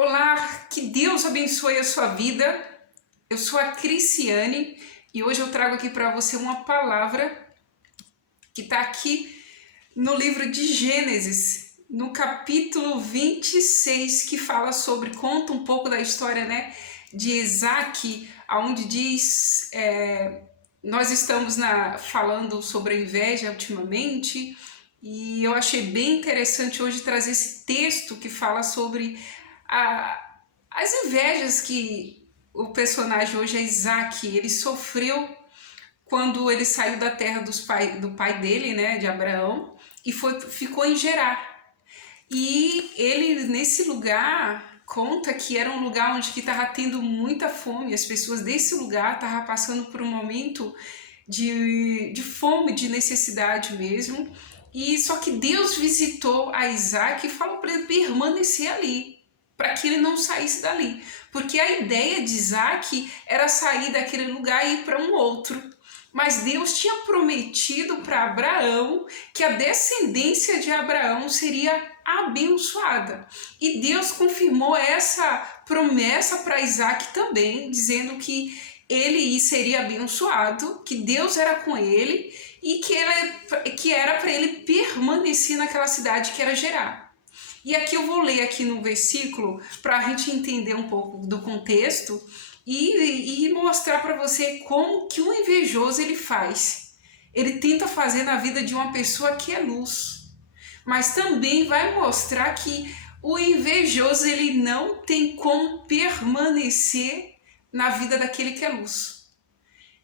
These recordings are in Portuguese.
Olá, que Deus abençoe a sua vida. Eu sou a Cristiane e hoje eu trago aqui para você uma palavra que está aqui no livro de Gênesis, no capítulo 26, que conta um pouco da história, né, de Isaac, onde diz, nós estamos falando sobre a inveja ultimamente, e eu achei bem interessante hoje trazer esse texto que fala sobre as invejas que o personagem hoje é Isaac, ele sofreu quando ele saiu da terra do pai dele, né, de Abraão, e ficou em Gerar. E ele, nesse lugar, conta que era um lugar onde estava tendo muita fome, as pessoas desse lugar estavam passando por um momento de fome, de necessidade mesmo, e só que Deus visitou a Isaac e falou para ele permanecer ali, para que ele não saísse dali, porque a ideia de Isaac era sair daquele lugar e ir para um outro. Mas Deus tinha prometido para Abraão que a descendência de Abraão seria abençoada. E Deus confirmou essa promessa para Isaac também, dizendo que ele seria abençoado, que Deus era com ele e que era para ele permanecer naquela cidade que era Gerar. E aqui eu vou ler aqui no versículo para a gente entender um pouco do contexto e mostrar para você como que o invejoso ele faz. Ele tenta fazer na vida de uma pessoa que é luz, mas também vai mostrar que o invejoso ele não tem como permanecer na vida daquele que é luz.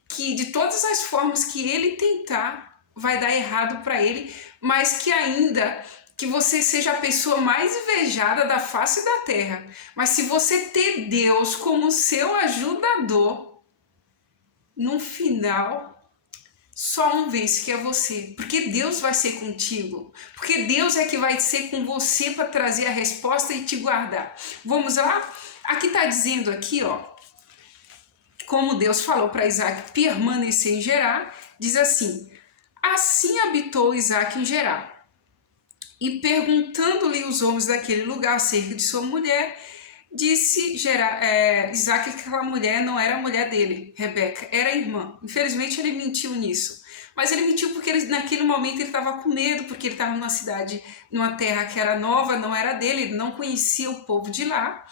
Que de todas as formas que ele tentar, vai dar errado para ele, mas que ainda que você seja a pessoa mais invejada da face da terra, mas se você ter Deus como seu ajudador, no final só um vence, que é você, porque Deus vai ser contigo, porque Deus é que vai ser com você para trazer a resposta e te guardar. Vamos lá? Aqui está dizendo aqui, ó, como Deus falou para Isaac permanecer em Gerar, diz assim: assim habitou Isaac em Gerar. E perguntando-lhe os homens daquele lugar acerca de sua mulher, disse Isaac que aquela mulher não era a mulher dele, Rebeca, era a irmã. Infelizmente ele mentiu nisso. Mas ele mentiu porque naquele momento ele estava com medo, porque ele estava numa cidade, numa terra que era nova, não era dele, ele não conhecia o povo de lá.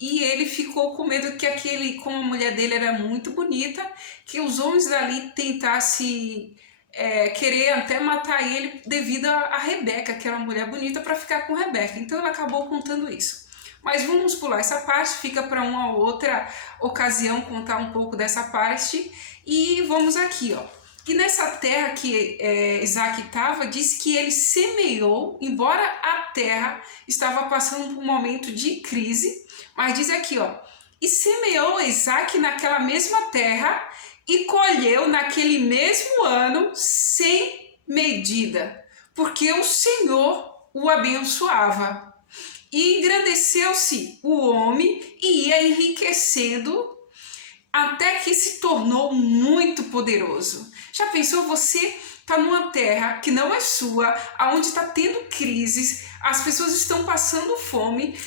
E ele ficou com medo que como a mulher dele era muito bonita, que os homens dali tentassem querer até matar ele devido a Rebeca, que era uma mulher bonita, para ficar com Rebeca. Então ele acabou contando isso. Mas vamos pular essa parte, fica para uma outra ocasião contar um pouco dessa parte. E vamos aqui, ó. E nessa terra que Isaac estava, diz que ele semeou, embora a terra estava passando por um momento de crise, mas diz aqui, ó, e semeou Isaac naquela mesma terra e colheu naquele mesmo ano sem medida, porque o Senhor o abençoava. E engrandeceu-se o homem e ia enriquecendo até que se tornou muito poderoso. Já pensou, você está numa terra que não é sua, onde está tendo crises, as pessoas estão passando fome,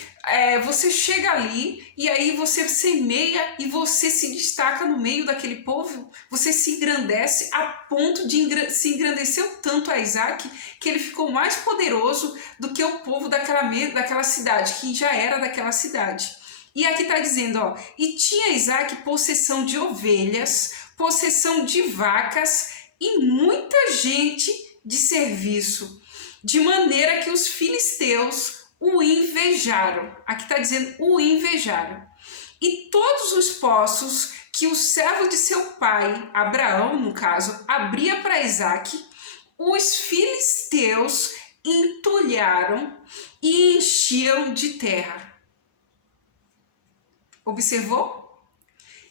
você chega ali e aí você semeia e você se destaca no meio daquele povo, você se engrandece a ponto de se engrandeceu tanto a Isaac que ele ficou mais poderoso do que o povo daquela cidade, que já era daquela cidade. E aqui está dizendo, ó, e tinha Isaac possessão de ovelhas, possessão de vacas e muita gente de serviço, de maneira que os filisteus o invejaram. Aqui está dizendo o invejaram. E todos os poços que o servo de seu pai, Abraão, no caso, abria para Isaac, os filisteus entulharam e enchiam de terra. Observou?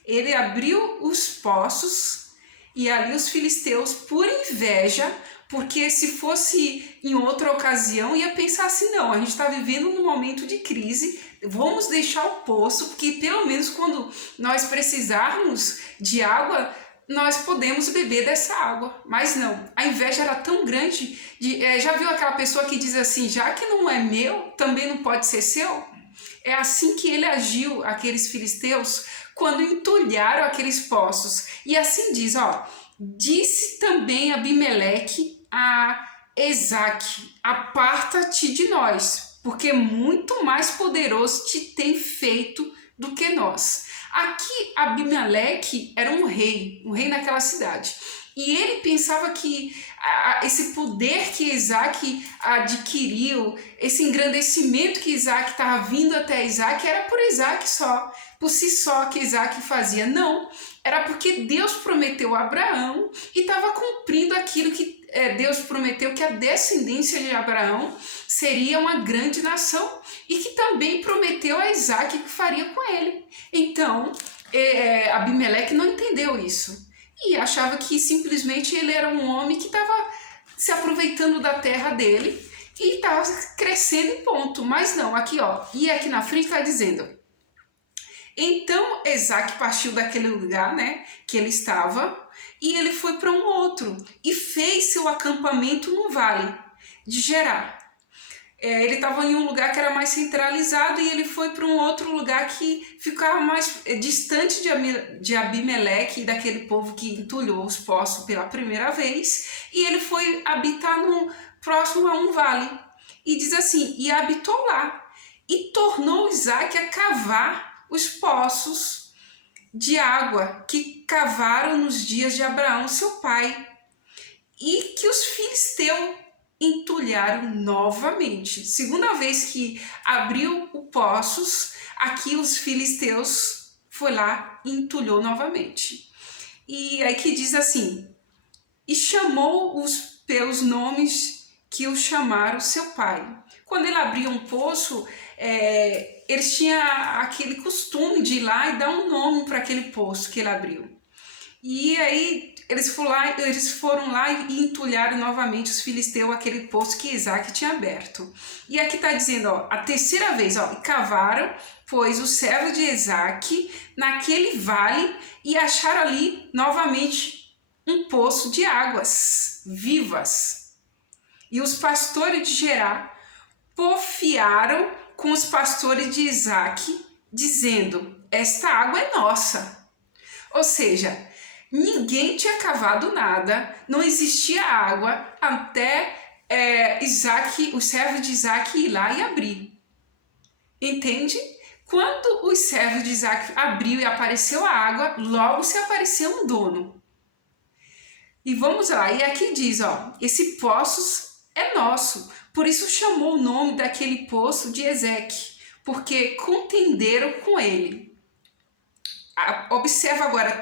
Ele abriu os poços e ali os filisteus, por inveja, porque se fosse em outra ocasião, ia pensar assim, não, a gente está vivendo num momento de crise, vamos deixar o poço, porque pelo menos quando nós precisarmos de água, nós podemos beber dessa água. Mas não, a inveja era tão grande, já viu aquela pessoa que diz assim, já que não é meu, também não pode ser seu? É assim que ele agiu, aqueles filisteus, quando entulharam aqueles poços. E assim diz, ó, disse também Abimeleque a Esaque, aparta-te de nós, porque muito mais poderoso te tem feito do que nós. Aqui Abimeleque era um rei naquela cidade. E ele pensava que esse poder que Isaac adquiriu, esse engrandecimento que Isaac estava vindo até Isaac, era por Isaac só, por si só que Isaac fazia. Não, era porque Deus prometeu a Abraão e estava cumprindo aquilo que Deus prometeu, que a descendência de Abraão seria uma grande nação e que também prometeu a Isaac que faria com ele. Então, Abimeleque não entendeu isso e achava que simplesmente ele era um homem que estava se aproveitando da terra dele e estava crescendo em ponto. Mas não, aqui ó, e aqui na frente está dizendo: então Isaac partiu daquele lugar, né, que ele estava, e ele foi para um outro e fez seu acampamento no vale de Gerar. Ele estava em um lugar que era mais centralizado e ele foi para um outro lugar que ficava mais distante de Abimeleque e daquele povo que entulhou os poços pela primeira vez, e ele foi habitar próximo a um vale. E diz assim, e habitou lá, e tornou Isaac a cavar os poços de água que cavaram nos dias de Abraão, seu pai, e que os filisteus entulharam novamente. Segunda vez que abriu o poços, aqui os filisteus foi lá e entulhou novamente. E aí que diz assim, e chamou-os pelos nomes que o chamaram seu pai. Quando ele abria um poço, eles tinham aquele costume de ir lá e dar um nome para aquele poço que ele abriu. E aí eles foram lá e entulharam novamente os filisteus aquele poço que Isaac tinha aberto. E aqui está dizendo, ó, a terceira vez, ó, e cavaram, pois, os servos de Isaac naquele vale e acharam ali novamente um poço de águas vivas. E os pastores de Gerar porfiaram com os pastores de Isaac, dizendo, esta água é nossa. Ou seja, ninguém tinha cavado nada, não existia água até os servos de Isaac ir lá e abrir. Entende? Quando os servos de Isaac abriu e apareceu a água, logo se apareceu um dono. E vamos lá, e aqui diz, ó, esse poço é nosso, por isso chamou o nome daquele poço de Ezeque, porque contenderam com ele. Observa agora,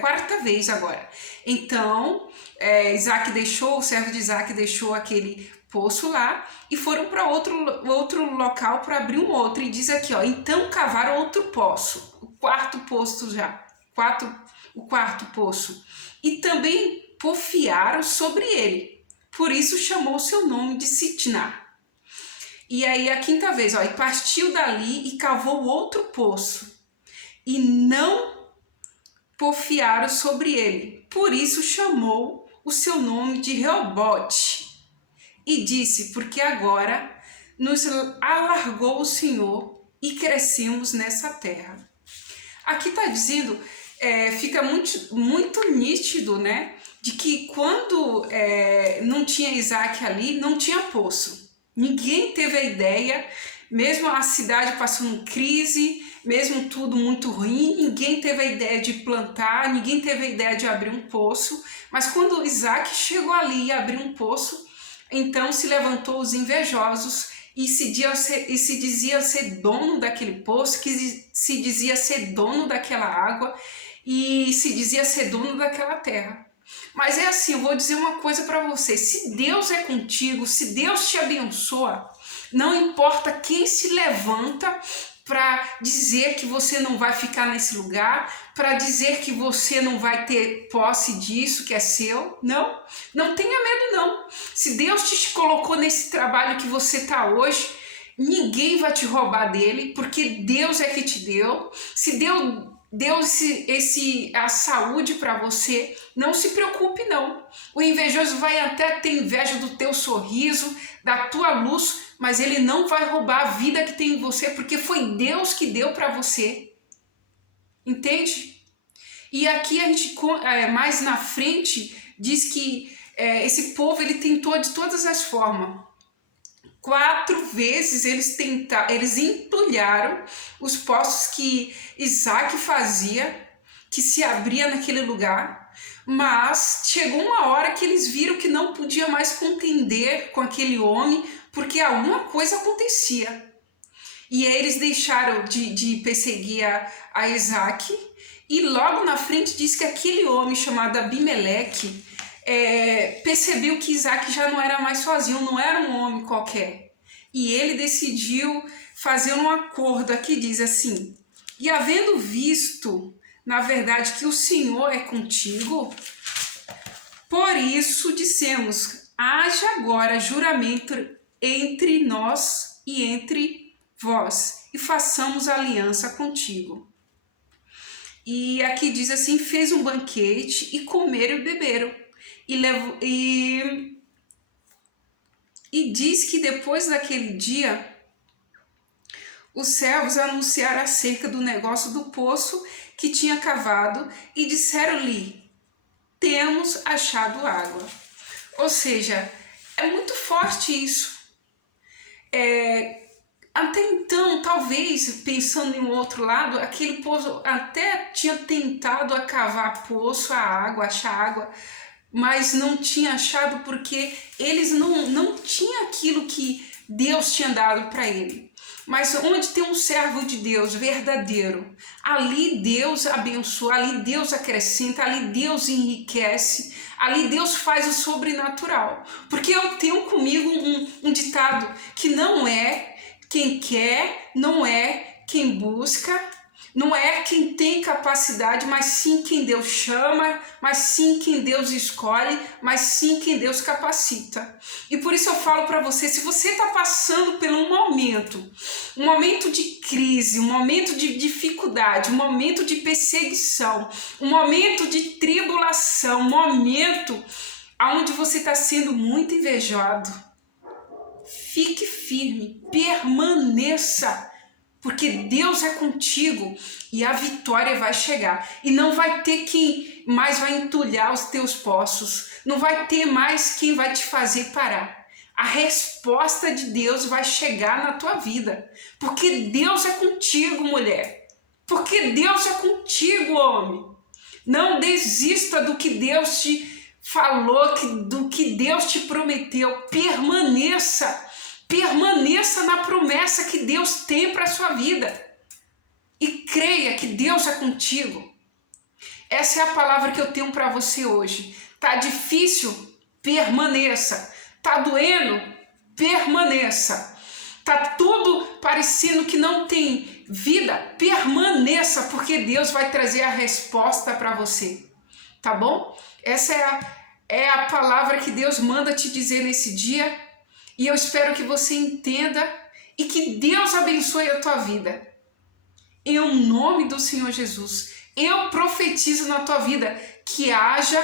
quarta vez agora. Então, o servo de Isaac deixou aquele poço lá e foram para outro local para abrir um outro. E diz aqui, ó, então cavaram outro poço, o quarto poço. E também porfiaram sobre ele. Por isso chamou o seu nome de Sitná. E aí a quinta vez, ó, e partiu dali e cavou outro poço. E não porfiaram sobre ele. Por isso chamou o seu nome de Reobote. E disse, porque agora nos alargou o Senhor e crescemos nessa terra. Aqui está dizendo, fica muito nítido, né? De que quando não tinha Isaac ali, não tinha poço. Ninguém teve a ideia, mesmo a cidade passando crise, mesmo tudo muito ruim, ninguém teve a ideia de plantar, ninguém teve a ideia de abrir um poço, mas quando Isaac chegou ali e abriu um poço, então se levantou os invejosos e se dizia ser dono daquele poço, que se dizia ser dono daquela água e se dizia ser dono daquela terra. Mas é assim, eu vou dizer uma coisa para você, se Deus é contigo, se Deus te abençoa, não importa quem se levanta para dizer que você não vai ficar nesse lugar, para dizer que você não vai ter posse disso que é seu. Não tenha medo não. Se Deus te colocou nesse trabalho que você está hoje, ninguém vai te roubar dele, porque Deus é que te deu. Se Deus deu a saúde para você, não se preocupe não. O invejoso vai até ter inveja do teu sorriso, da tua luz, mas ele não vai roubar a vida que tem em você, porque foi Deus que deu para você. Entende? E aqui a gente, mais na frente, diz que esse povo ele tentou de todas as formas. 4 vezes eles entulharam os poços que Isaac fazia, que se abria naquele lugar, mas chegou uma hora que eles viram que não podia mais contender com aquele homem, porque alguma coisa acontecia. E aí eles deixaram de perseguir a Isaac, e logo na frente diz que aquele homem chamado Abimeleque percebeu que Isaac já não era mais sozinho, não era um homem qualquer. E ele decidiu fazer um acordo, aqui diz assim: e havendo visto, na verdade, que o Senhor é contigo, por isso dissemos, haja agora juramento entre nós e entre vós, e façamos aliança contigo. E aqui diz assim, fez um banquete e comeram e beberam. E diz que depois daquele dia, os servos anunciaram acerca do negócio do poço que tinha cavado e disseram-lhe, temos achado água. Ou seja, é muito forte isso. Até então, talvez, pensando em um outro lado, aquele poço até tinha tentado cavar poço, a água, achar água, mas não tinha achado porque eles não tinham aquilo que Deus tinha dado para ele. Mas onde tem um servo de Deus verdadeiro, ali Deus abençoa, ali Deus acrescenta, ali Deus enriquece, ali Deus faz o sobrenatural. Porque eu tenho comigo um ditado que não é quem quer, não é quem busca, não é quem tem capacidade, mas sim quem Deus chama, mas sim quem Deus escolhe, mas sim quem Deus capacita. E por isso eu falo para você, se você está passando por um momento de crise, um momento de dificuldade, um momento de perseguição, um momento de tribulação, um momento onde você está sendo muito invejado, fique firme, permaneça, porque Deus é contigo e a vitória vai chegar. E não vai ter quem mais vai entulhar os teus poços, não vai ter mais quem vai te fazer parar. A resposta de Deus vai chegar na tua vida, porque Deus é contigo, mulher. Porque Deus é contigo, homem. Não desista do que Deus te falou, do que Deus te prometeu. Permaneça na promessa que Deus tem para a sua vida. E creia que Deus é contigo. Essa é a palavra que eu tenho para você hoje. Tá difícil? Permaneça. Tá doendo? Permaneça. Tá tudo parecendo que não tem vida? Permaneça, porque Deus vai trazer a resposta para você. Tá bom? Essa é a palavra que Deus manda te dizer nesse dia. E eu espero que você entenda e que Deus abençoe a tua vida. Em nome do Senhor Jesus, eu profetizo na tua vida que haja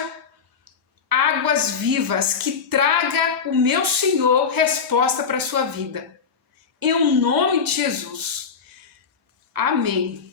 águas vivas, que traga o meu Senhor resposta para a sua vida. Em nome de Jesus. Amém.